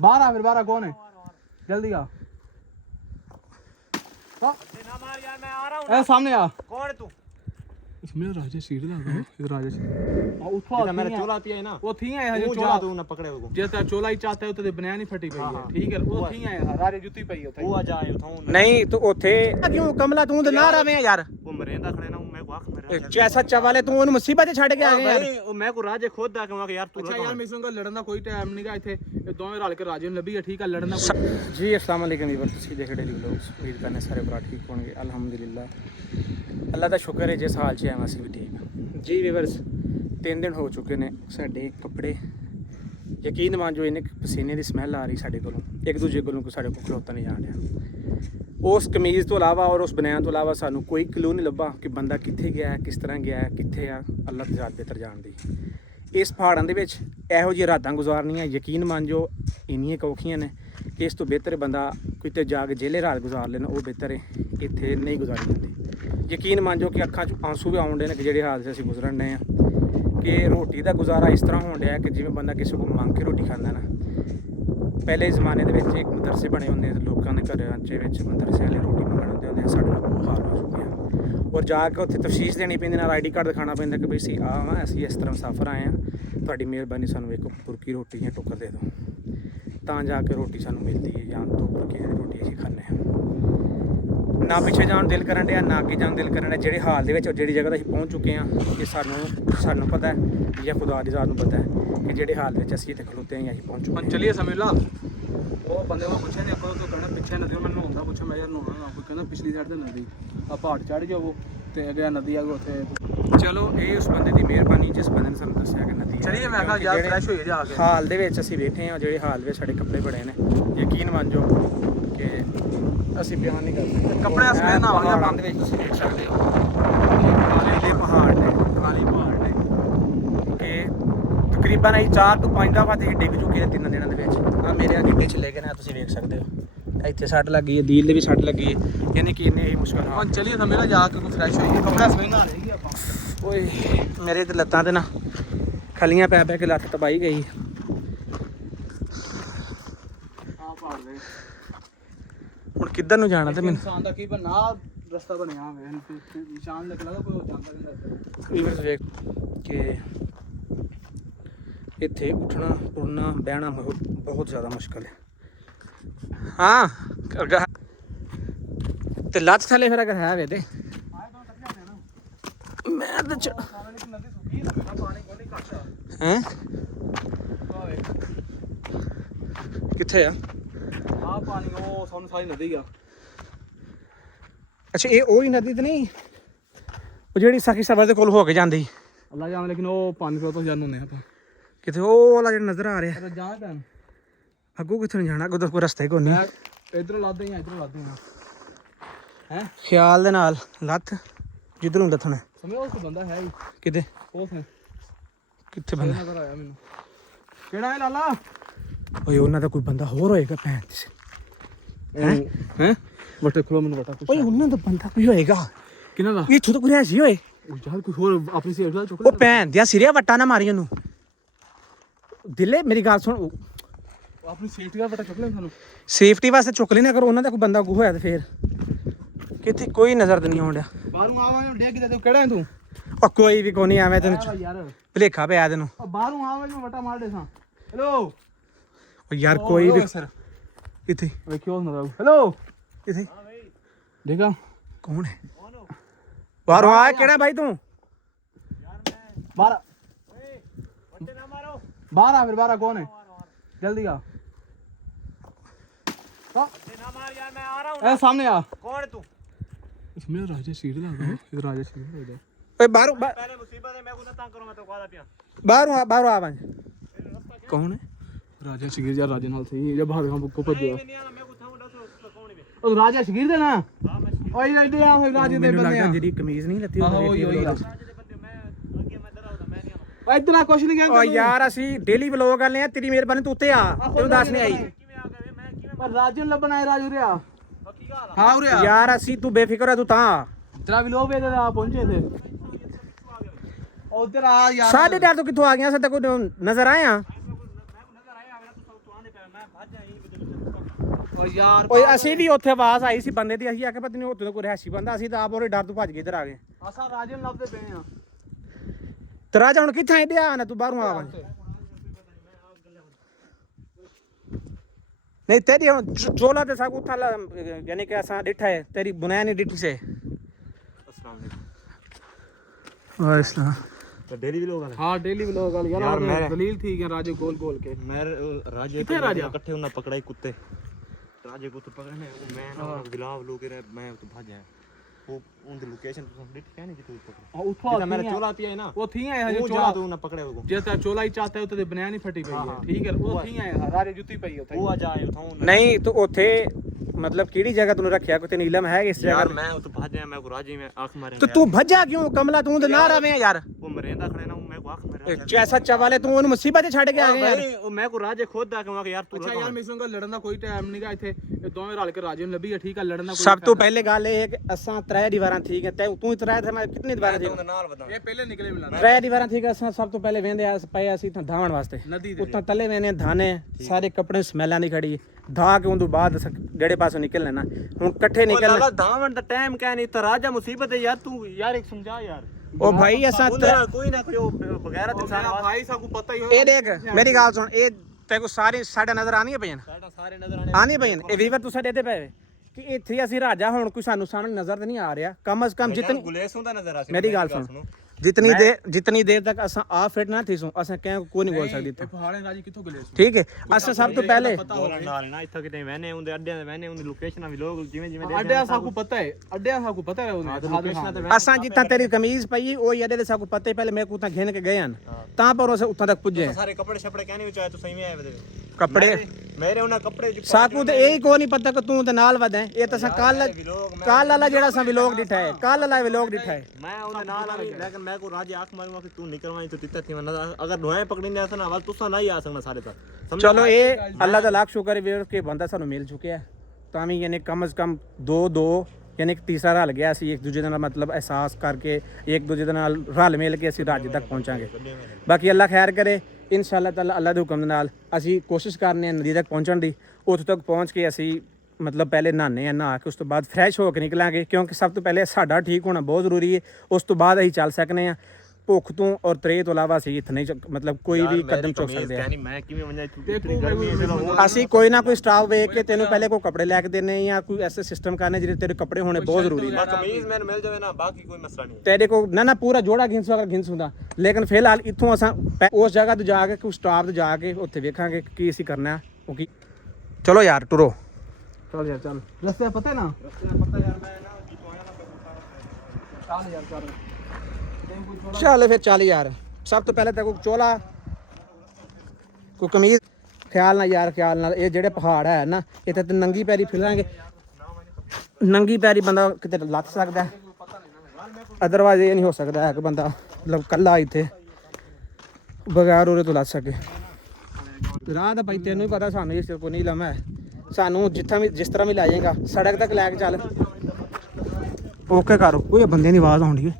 बाहर आ फिर बाहर कौन है जल्दी आ ना मार यार मैं आ रहा हूं ए सामने आ कौन है तू इसमें राजा सीट लगा इधर राजा सीट उठा मेरा चोला पिया है ना वो थी है तू चोला जा तू ना पकड़े को जे ता चोला ही चाहता है तो बनियान ही फटी पई है ठीक है वो थी है राजे जुत्ती पई है ਉਹ ਆ ਜਾ ਉਥੋਂ ਨਹੀਂ ਤੂੰ ਉੱਥੇ ਕਿਉਂ ਕਮਲਾ ਤੂੰ ਤੇ ਨਾ ਰਵੇਂ ਯਾਰ ਉਹ ਮਰੇਂਦਾ ਖੜੇ ਨਾ ਮੈਂ ਕੋ ਆਖ ਮੇਰਾ ਜੈਸਾ ਚਵਾਲੇ ਤੂੰ ਉਹਨੂੰ ਮੁਸੀਬਤ 'ਚ ਛੱਡ ਕੇ ਆ ਗਿਆ ਯਾਰ ਉਹ ਮੈਂ ਕੋ ਰਾਜੇ ਖੁਦ ਆ ਕਿ ਯਾਰ ਤੂੰ अच्छा यार मिसों का लड़न का कोई टाइम नहीं गा इथे ये दोवें रल के राजे ਨੂੰ ਲੱਭੀ ਹੈ ਠੀਕ ਹੈ ਲੜਨ ਦਾ ਜੀ अस्सलाम वालेकुम ਵੀਰ ਤੁਸੀਂ ਦੇਖ ਰਹੇ ਲੋਕ ਉਮੀਦ ਕਰਨੇ ਸਾਰੇ ਭਰਾ ਠੀਕ ਹੋਣਗੇ ਅਲਹਮਦੁਲਿਲਾ ਅੱਲਾ ਦਾ ਸ਼ੁਕਰ ਹੈ ਜਿਸ ਹਾਲ 'ਚ ਆਵਾਂ ਅਸੀਂ ਵੀ ਠੀਕ ਜੀ ਵੀਵਰਸ 3 ਦਿਨ ਹੋ ਚੁੱਕੇ ਨੇ ਸਾਡੇ ਕੱਪੜੇ ਯਕੀਨ ਮੰਨੋ ਇਹਨੇ ਪਸੀਨੇ ਦੀ ਸਮੈਲ ਆ ਰਹੀ ਸਾਡੇ ਕੋਲੋਂ ਇੱਕ ਦੂਜੇ ਕੋਲੋਂ ਸਾਡੇ ਕੋਲ ਖਲੋਤਾ ਨਹੀਂ ਜਾਣ ਰਿਹਾ ਉਸ ਕਮੀਜ਼ ਤੋਂ ਇਲਾਵਾ ਔਰ ਉਸ ਬਨਿਆਨ ਤੋਂ ਇਲਾਵਾ ਸਾਨੂੰ ਕੋਈ ਕਲੂ ਨਹੀਂ ਲੱਭਾ ਕਿ ਬੰਦਾ ਕਿੱਥੇ ਗਿਆ ਕਿਸ ਤਰ੍ਹਾਂ ਗਿਆ ਕਿੱਥੇ ਆ ਅੱਲਾ ਦੀ ਜ਼ਾਤ ਬਿਹਤਰ ਜਾਣਦੀ ਇਸ ਪਹਾੜਾਂ ਦੇ ਵਿੱਚ ਇਹੋ ਜਿਹੀ ਰਾਤਾਂ ਗੁਜ਼ਾਰਨੀਆਂ ਯਕੀਨ ਮੰਨੋ ਇੰਨੀਆਂ ਔਖੀਆਂ ਨੇ ਕਿ ਇਸ ਤੋਂ ਬਿਹਤਰ ਬੰਦਾ ਕਿਤੇ ਜਾ ਕੇ ਜੇਲੇ ਰਾਤ ਗੁਜ਼ਾਰ ਲੈਣਾ ਉਹ ਬਿਹਤਰ ਹੈ ਇੱਥੇ ਨਹੀਂ ਗੁਜ਼ਾਰੀ ਜਾਂਦੀ ਯਕੀਨ ਮੰਨੋ ਕਿ ਅੱਖਾਂ 'ਚ ਆਂਸੂ ਵੀ ਆਉਣ ਡੇ ਨੇ ਕਿ ਜਿਹੜੇ ਹਾਲ 'ਚ ਅਸੀਂ ਗੁਜ਼ਰਨ ਡਏ ਆ ਕਿ ਰੋਟੀ ਦਾ ਗੁਜ਼ਾਰਾ ਇਸ ਤਰ੍ਹਾਂ ਹੋਣ ਡਿਆ ਕਿ ਜਿਵੇਂ ਬੰਦਾ ਕਿਸੇ ਕੋਲ ਮੰਗ ਕੇ ਰੋਟੀ ਖਾਂਦਾ ਨਾ ਪਹਿਲੇ ਜ਼ਮਾਨੇ ਦੇ ਵਿੱਚ ਇੱਕ ਮਦਰਸੇ ਬਣੇ ਹੁੰਦੇ ਸੀ ਲੋਕਾਂ ਦੇ ਘਰਾਂ ਦੇ ਵਿੱਚ ਮਦਰਸੇ ਵਾਲੇ ਰੋਟੀ ਮੰਗਣ ਆਉਂਦੇ ਸਾਡੇ ਨਾਲ ਬਹੁਤ ਹਾਲ ਹੋ ਚੁੱਕਿਆ ਔਰ ਜਾ ਕੇ ਉੱਥੇ ਤਫਸੀਸ਼ ਦੇਣੀ ਪੈਂਦੀ ਨਾਲ ਆਈਡੀ ਕਾਰਡ ਦਿਖਾਉਣਾ ਪੈਂਦਾ ਕਿ ਬਈ ਅਸੀਂ ਇਸ ਤਰ੍ਹਾਂ ਮੁਸਾਫਰ ਆਏ ਹਾਂ ਤੁਹਾਡੀ ਮਿਹਰਬਾਨੀ ਸਾਨੂੰ ਇੱਕ ਬੁਰਕੀ ਰੋਟੀ ਜਾਂ ਟੋਕਰ ਦੇ ਦਿਓ ਤਾਂ ਜਾ ਕੇ ਰੋਟੀ ਸਾਨੂੰ ਮਿਲਦੀ ਹੈ ਜਾਂ ਦੋ ਬੁਰਕੀ ਜਿਹੜੀ ਰੋਟੀ ਅਸੀਂ ਖਾਂਦੇ ਹਾਂ ਨਾ ਪਿੱਛੇ ਜਾਣ ਦਿਲ ਕਰਨ ਡਿਆ ਨਾ ਅੱਗੇ ਜਾਣ ਦਿਲ ਕਰਨ ਡਿਆ ਜਿਹੜੇ ਹਾਲ ਦੇ ਵਿੱਚ ਜਿਹੜੀ ਜਗ੍ਹਾ 'ਤੇ ਅਸੀਂ ਪਹੁੰਚ ਚੁੱਕੇ ਹਾਂ ਕਿ ਸਾਨੂੰ ਪਤਾ ਹੈ ਜਾਂ ਖੁਦਾ ਦੀ ਜ਼ਾਤ ਨੂੰ ਪਤਾ ਹੈ ਕਿ ਜਿਹੜੇ ਹਾਲ ਵਿੱਚ ਅਸੀਂ ਇੱਥੇ ਖਲੋਤੇ ਹਾਂ ਅਸੀਂ ਪਹੁੰਚ ਚੁੱਕੇ ਹਾਂ चलिए समीला वो बंदे को पूछे नहीं तो कहना पीछे नदी मैं नहाऊंगा पूछा मैं यार नहाना कोई कहना पिछली साइड ते नदी आ पहाड़ चढ़ जाओ ते अगे नदी आ उथे ਚਲੋ ਇਹ ਉਸ ਬੰਦੇ ਦੀ ਮਿਹਰਬਾਨੀ ਜਿਸ ਬੰਦੇ ਨੇ ਸਾਨੂੰ ਦੱਸਿਆ ਕਿ ਨਦੀ चलिए मैं कहा यार फ्रेश हो जा के ਹਾਲ ਦੇ ਵਿੱਚ ਅਸੀਂ ਬੈਠੇ ਹਾਂ ਜਿਹੜੇ ਹਾਲ ਵਿੱਚ ਸਾਡੇ ਕੱਪੜੇ ਬੜੇ ਨੇ ਯਕੀਨ ਮੰਨੋ ਕਿ ਅਸੀਂ ਬਿਆਨ ਨਹੀਂ ਕਰ ਸਕਦੇ ਕੱਪੜਿਆਂ ਸਮੇਤ ਨਾ ਹੋਇਆ ਪਹਾੜਾਂ ਦੇ ਵਿੱਚ ਤੁਸੀਂ ਦੇਖ ਸਕਦੇ ਹੋ ਕਾਲੇ ਦੇ ਪਹਾੜ ਨੇ ਕਾਲੇ ਪਹਾੜ ਨੇ ਕਿ ਤਕਰੀਬਨ ਅਸੀਂ 4 ਤੋਂ 5 ਦਫਾ ਤੇ ਡਿੱਗ ਚੁੱਕੇ ਨੇ 3 ਦਿਨਾਂ ਦੇ ਵਿੱਚ ਆ ਮੇਰੇ ਗਿੱਟੇ ਚ ਲੈ ਕੇ ਨਾ ਤੁਸੀਂ ਵੇਖ ਸਕਦੇ ਹੋ ਇੱਥੇ ਸੱਟ ਲੱਗੀ ਹੈ ਦਿਲ ਦੇ ਵੀ ਸੱਟ ਲੱਗੀ ਹੈ ਯਾਨੀ ਕਿ ਇੰਨੇ ਹੀ ਮੁਸ਼ਕਲ ਹਾਂ हम चलिए समीला जा के फ्रेश हो जाइए कपड़ा समेत ना रहेगी अपन ਓਏ ਮੇਰੇ ਤੇ ਲੱਤਾਂ ਤੇ ਨਾ ਖਲੀਆਂ ਪੈ ਪੈ ਕੇ ਲੱਤ ਤਬਾਈ ਗਈ हां पहाड़ दे ਹੁਣ ਕਿੱਧਰ ਨੂੰ ਜਾਣਾ ਤੇ ਮੈਨੂੰ इंसान दा की बना रास्ता बनया है निशान लग लगा कोई जानता नहीं ਵੀਵਰਸ ਵੇਖ ਕਿ ਇੱਥੇ ਉੱਠਣਾ ਟੁਰਨਾ ਬਹਿਣਾ ਬਹੁਤ ਜ਼ਿਆਦਾ ਮੁਸ਼ਕਲ ਹੈ ਹਾਂ ਕਰਗਾ ਤੇ ਲੱਤ ਥੱਲੇ ਫਿਰ ਅਗਰ ਹੈ ਵੇ ਤੇ ਮੈਂ ਤਾਂ ਹੈ ਕਿੱਥੇ ਆ ਆ ਪਾਣੀ ਉਹ ਸਾਨੂੰ ਸਾਰੀ ਨਦੀ ਆ ਅੱਛਾ ਇਹ ਉਹੀ ਨਦੀ ਤੇ ਨਹੀਂ ਉਹ ਜਿਹੜੀ ਸਾਖੀ ਸਬਰ ਦੇ ਕੋਲ ਹੋ ਕੇ ਜਾਂਦੀ ਅੱਲਾ ਜਾਣੇ ਲੇਕਿਨ ਉਹ ਪਾਣੀ ਤੋਂ ਜਾਣੂ ਨੇ ਆਪਾਂ ਕਿਤੇ ਉਹ ਵਾਲਾ ਜਿਹੜਾ ਨਜ਼ਰ ਆ ਰਿਹਾ ਪਰ ਜਾਣਾ ਤਾਂ ਅੱਗੋਂ ਕਿੱਥੇ ਨੂੰ ਜਾਣਾ ਅੱਗੋਂ ਤਾਂ ਕੋਈ ਰਸਤਾ ਹੀ ਕੋਈ ਨਹੀਂ ਮੈਂ ਇਧਰੋਂ ਲੱਦਦੇ ਆ ਇਧਰੋਂ ਲੱਦਦੇ ਆ ਹੈ ਖਿਆਲ ਦੇ ਨਾਲ ਲੱਤ ਜਿੱਧਰੋਂ ਲੱਥਣਾ ਸਮਝ ਉਸ ਬੰਦਾ ਹੈ ਹੀ ਕਿਤੇ ਉਸ ਨੇ ਕਿੱਥੇ ਬੰਦਾ ਨਜ਼ਰ ਆਇਆ ਮੈਨੂੰ ਕਿਹੜਾ ਹੈ ਲਾਲਾ ਓਏ ਉਹਨਾਂ ਦਾ ਕੋਈ ਬੰਦਾ ਹੋਰ ਹੋਏਗਾ ਭੈਣ ਤੇ ਹੈ ਬਟੇ ਖਲੋ ਮੈਨੂੰ ਬਟਾ ਪੁੱਛ ਓਏ ਉਹਨਾਂ ਦਾ ਬੰਦਾ ਕੋਈ ਹੋਏਗਾ ਕਿਹਨਾਂ ਦਾ ਇੱਥੋਂ ਤਾਂ ਕੋਈ ਰਿਹਾ ਸੀ ਓਏ ਉਹ ਯਾਰ ਕੋਈ ਹੋਰ ਆਪਣੀ ਸੇਫ ਦਾ ਚੁੱਕ ਉਹ ਭੈਣ ਦਿਆ ਸਿਰਿਆ ਵੱਟਾ ਨਾ ਮਾਰੀ ਉਹਨੂੰ ਦਿਲੇ ਮੇਰੀ ਗੱਲ ਸੁਣ ਆਪਣੀ ਸੇਫਟੀ ਦਾ ਬਟਾ ਚੁੱਕ ਲੈ ਸਾਨੂੰ ਸੇਫਟੀ ਵਾਸਤੇ ਚੁੱਕ ਲੈਣਾ ਅਗਰ ਉਹਨਾਂ ਦਾ ਕੋਈ ਬੰਦਾ ਹੋਇਆ ਤੇ ਫੇਰ ਕਿਤੇ ਕੋਈ ਨਜ਼ਰ ਨਹੀਂ ਆਉਂਦਾ ਬਾਹਰੋਂ ਆਵਾਂ ਡਿੱਗ ਦੇ ਤੂੰ ਕਿਹੜਾ ਹੈ ਤੂੰ ਉਹ ਕੋਈ ਵੀ ਕੋਈ ਨਹੀਂ ਐਵੇਂ ਤੈਨੂੰ ਯਾਰ ਭਲੇਖਾ ਪਿਆ ਤੈਨੂੰ ਉਹ ਬਾਹਰੋਂ ਆਵਾਂ ਮੈਂ ਬਟਾ ਮਾਰ ਦੇ ਸਾਂ ਹੈਲੋ ਉਹ ਯਾਰ ਕੋਈ ਵੀ ਸਰ ਕਿੱਥੇ ਵੇਖਿਓ ਨਾ ਹੈਲੋ ਕਿੱਥੇ ਦੇਖਾ ਕੌਣ ਹੈ ਬਾਹਰੋਂ ਆ ਕਿਹੜਾ ਬਾਈ ਤੂੰ ਬਾਹਰ ਵੱਡੇ ਨਾ ਮਾਰੋ बाहर आ फिर बाहर कौन है जल्दी आ ना मार यार मैं आ रहा हूं ए सामने आ कौन है तू इसमें राजा सीट लगा इधर राजा सीट लगा ਓਏ ਬਾਹਰੋਂ पहले मुसीबत है मैं को ना तंग करो मैं तो वादा पिया ਬਾਹਰੋਂ ਆ ਬੰਜ ਕੌਣ ਹੈ राजा शगीर यार राजा नाल सही जब बाहर हम को पद नहीं आना मैं को थाऊं दस कौन है ओ राजा शगीर दे ना हां मैं ओए इधर आ फिर राजे दे ਮੈਨੂੰ बंदे ਲੱਗਦਾ आ ਜਿਹੜੀ ਕਮੀਜ਼ ਨਹੀਂ ਲੱਤੀ ਆਹੋ ਉਹੀ राजे दे बंदे मैं आगे मैं डरा होता मैं नहीं आना ओ इतना कुछ नहीं ਓ कहता ਯਾਰ ਅਸੀਂ ਡੇਲੀ ਵਲੌਗ ਕਰਨੇ ਆ ਤੇਰੀ ਮਿਹਰਬਾਨੀ ਤੂੰ ਉੱਤੇ ਆ ਤੈਨੂੰ ਦੱਸ ਨਹੀਂ ਆਈ किवें आ गए मैं किवें पर राजू लबन आए राजू रे आ की हाल हां रे आ ਯਾਰ ਅਸੀਂ ਤੂੰ ਬੇਫਿਕਰ ਹੈ ਤੂੰ ਤਾਂ ਆ तेरा भी लोग इधर आ पहुंचे थे उधर आ यार ਸਾਡੇ ਡਰ ਤੋਂ ਕਿੱਥੋਂ ਆ ਗਿਆ ਸਦਾ ਕੋਈ ਨਜ਼ਰ ਆਇਆ ਆਨੇ ਪਿਆ ਮੈਂ ਭੱਜ ਆਈ ਵੀ ਓ ਯਾਰ ਓਏ ਅਸੀਂ ਵੀ ਉੱਥੇ ਆਵਾਜ਼ ਆਈ ਸੀ ਬੰਦੇ ਦੀ, ਅਸੀਂ ਆ ਕੇ ਪਤਾ ਨਹੀਂ ਉੱਥੇ ਤੋਂ ਕੋਈ ਰਹਿਸ਼ੀ ਬੰਦਾ, ਅਸੀਂ ਤਾਂ ਆਪ ਉਹਦੇ ਡਰ ਤੋਂ ਭੱਜ ਕੇ ਇੱਧਰ ਆ ਗਏ। ਅਸਾਂ ਰਾਜਨ ਲੱਭਦੇ ਪਏ ਆ। ਤੇ ਰਾਜਾ ਹੁਣ ਕਿੱਥੇ ਆਇਆ ਨਾ ਤੂੰ ਬਾਹਰੋਂ ਆ नहीं तेरी हम चोला ते सागु थाला यानी कि असा डिठा है तेरी बुनाया नहीं डिठी से। अस्सलाम वालेकुम। वाह इस्लाम तो डेली व्लॉग वाला हाँ डेली व्लॉग वाली यार मैं दलील थी कि राजू गोल गोल के मैं राजे कितने राजा? इकट्ठे उन्हें पकड़ा ही कुत्ते राजे को तो पकड़ने मैं ना गुलाब लोग रहे मैं तो भाग गया वो उनकी लोकेशन तो डिट क्या नहीं कि तू पकड़ उठवा मेरा चोला आती है ना वो थी आए हजे वो चोला जा तू ना पकड़े वो जैसा चोला ही चाहता है उते बनया नहीं फटी पई है ठीक है वो थी आए राजे जुत्ती पई है वो आ जाए उठाऊं नहीं तो ओथे मतलब केड़ी जगह तूने रखया कोई तेन इलम है इस यार जगह मैं तो भाग गया मैं को राजे में आंख मारे तो तू भज्जा क्यों कमला तू तो ना रवे यार वो मरेंदा खड़े ना मैं को आंख मारे जैसा चवाले तू ओनु मुसीबत छड़ के आ गया यार वो मैं को राजे खुद आ के यार तू अच्छा यार मैं इसका लड़न दा कोई टाइम नहीं गा इथे ये दोवें रल के राजे ने लभी है ठीक है लड़न दा कोई सब तो पहले गल है कि असा त्रै दीवारां ठीक है तू त्रै थे मैं कितनी दीवारां थी नाल बता ये पहले निकले मिला त्रै दीवारां ठीक है असा सब तो पहले वेंदे आस पए असी था धावण वास्ते नदी दे उतना तले वेने धाने सारे कपड़े स्मैलां दी खड़ी धा के उंदू बाद गड़े पासों निकलना ना हुन इकट्ठे निकलना लगा धावन दा टाइम क्या नहीं तो राजा मुसीबत है यार तू यार एक समझा यार ओ भाई असा कोई ना कोई बगैर इंसान भाई सा को पता ही ए देख मेरी गल सुन ए तेरे को सारी साडा नजर आनी है पईन साडा सारे नजर आने ਆਂਦੀ ਪਈਆਂ ਇਹ ਵੀਵਰ ਤੁਸੀਂ ਦੇਦੇ ਪਏ ਕਿ ਇੱਥੇ ਅਸੀਂ ਰਾਜਾ ਹੁਣ ਕੋਈ ਸਾਨੂੰ ਸਾਹਮਣੇ ਨਜ਼ਰ ਤੇ ਨਹੀਂ ਆ ਰਿਹਾ ਕਮ ਅਸ ਕਮ ਜਿਤਨੀ गुलेस ਹੁੰਦਾ नजर आ मेरी गल सुन जितनी देर तक असा आ फिट ना थी सो असा क्या कोई नहीं बोल सकदी ये पहाड़े राजी किथों गले ठीक है असा सब तो पहले बोलण नाल ना इत्थे किते मैंने उंदे अड्डे मैंने उंदी लोकेशन भी लोग जिवें जिवें अड्डे सा को पता है अड्डे सा को पता है उन्हें असा जितना तेरी कमीज पई ओ यदे दे साकू पते पहले मैं को ता घेन के गए हन ता पर उस उतना तक पुजे सारे कपड़े छपड़े कहने विच आए तो सही में आए वे कपड़े मेरे उन्हें कपड़े साकू ते यही को नहीं पता कि तू ते नाल वदे ए ता कल वाला जेड़ा सा व्लॉग दिठा है कल वाला व्लॉग दिठा है मैं उन्हें नाल आई लेकिन मैं को राजे आंख मारूंगा कि तू निकलवाई तो तित्ता थी वरना अगर ढोए पकड़ी ने ऐसा ना वाल तुसा नहीं आ सकना सारे तक चलो ये अल्लाह दा लाख शुक्र है वीर के बंदा सानू मिल चुके है ਤਾਂ ਵੀ ਯਾਨੀ ਕਮ ਸੇ ਕਮ ਦੋ ਯਾਨੀ ਕਿ ਤੀਸਰਾ ਰਲ ਗਿਆ ਸੀ ਇੱਕ ਦੂਜੇ ਦੇ ਨਾਲ ਮਤਲਬ ਅਹਿਸਾਸ ਕਰਕੇ ਇੱਕ ਦੂਜੇ ਦੇ ਨਾਲ ਰਲ ਮਿਲ ਕੇ ਅਸੀਂ ਰਾਜ ਤੱਕ ਪਹੁੰਚਾਂਗੇ ਬਾਕੀ ਅੱਲਾ ਖੈਰ ਕਰੇ ਇਨਸ਼ਾਅੱਲਾ ਤਾਲਾ ਅੱਲਾ ਦੇ ਹੁਕਮ ਦੇ ਨਾਲ ਅਸੀਂ ਕੋਸ਼ਿਸ਼ ਕਰਨੇ ਆ ਨਦੀ ਤੱਕ ਪਹੁੰਚਣ ਦੀ ਉੱਥੇ ਤੱਕ ਪਹੁੰਚ ਕੇ ਅਸੀਂ ਮਤਲਬ ਪਹਿਲੇ ਨਹਾਉਂਦੇ ਆ ਨਹਾ ਕੇ ਉਸ ਤੋਂ ਬਾਅਦ ਫਰੈਸ਼ ਹੋ ਕੇ ਨਿਕਲਾਂਗੇ ਕਿਉਂਕਿ ਸਭ ਤੋਂ ਪਹਿਲੇ ਸਾਡਾ ਠੀਕ ਹੋਣਾ ਬਹੁਤ ਜ਼ਰੂਰੀ ਹੈ ਉਸ ਤੋਂ ਬਾਅਦ ਅਸੀਂ ਚੱਲ ਸਕਨੇ ਆ ਭੁੱਖ ਤੋਂ ਔਰ ਤਰੇ ਤੋਂ ਇਲਾਵਾ ਅਸੀਂ ਇੱਥੇ ਨਹੀਂ ਮਤਲਬ ਕੋਈ ਵੀ ਕਦਮ ਚੁੱਕ ਸਕਦੇ ਆ ਮੈਂ ਕਿਵੇਂ ਮੰਨਿਆ ਗਰਮੀ ਹੈ ਚਲੋ ਅਸੀਂ ਕੋਈ ਨਾ ਕੋਈ ਸਟਾਫ ਵੇਖ ਕੇ ਤੈਨੂੰ ਪਹਿਲੇ ਕੋਈ ਕੱਪੜੇ ਲੈ ਕੇ ਦੇਣੇ ਜਾਂ ਕੋਈ ਐਸੇ ਸਿਸਟਮ ਕਰਨੇ ਜਿਹੜੇ ਤੇਰੇ ਕੱਪੜੇ ਹੋਣੇ ਬਹੁਤ ਜ਼ਰੂਰੀ ਨੇ ਕਮੀਜ਼ ਮੈਨੂੰ ਮਿਲ ਜਾਵੇ ਨਾ ਬਾਕੀ ਕੋਈ ਮਸਲਾ ਨਹੀਂ तेरे को ना पूरा जोड़ा घिंस वगैरह घिंस ਹੁੰਦਾ लेकिन फिलहाल इत्थों असां उस जगह तो जाके कोई स्टाफ तो जाके उत्थे वेखांगे की ਅਸੀਂ करना है क्योंकि चलो यार टुरो चल यार चल रास्ते पता है ना पता यार मैं ना की तो आया ना चल यार चल चल फिर चल यार सब तो पहले तेरे को चोला कोई कमीज ख्याल ना यार ख्याल ना ये जेड़े पहाड़ है ना इत्थे ते नंगी पैरी फिरांगे नंगी पैरी बंदा किते लत सकदा है अदरवाइज ये नहीं हो सकता है कि बंदा मतलब कल्ला इत्थे बगैर उरे तो लत सके राह ਤਾਂ ਭਾਈ ਤੈਨੂੰ ਹੀ ਪਤਾ ਸਾਨੂੰ ਇਸ ਕੋਈ ਨਹੀਂ ਲੰਮਾ ਹੈ ਸਾਨੂੰ ਜਿੱਥਾਂ ਵੀ ਜਿਸ ਤਰ੍ਹਾਂ ਵੀ ਲੈ ਜਾਏਗਾ ਸੜਕ ਤੱਕ ਲੈ ਕੇ ਚੱਲ ਓਕੇ ਕਰ ਕੋਈ ਬੰਦੇ ਦੀ ਆਵਾਜ਼ ਆਉਂਦੀ ਹੈ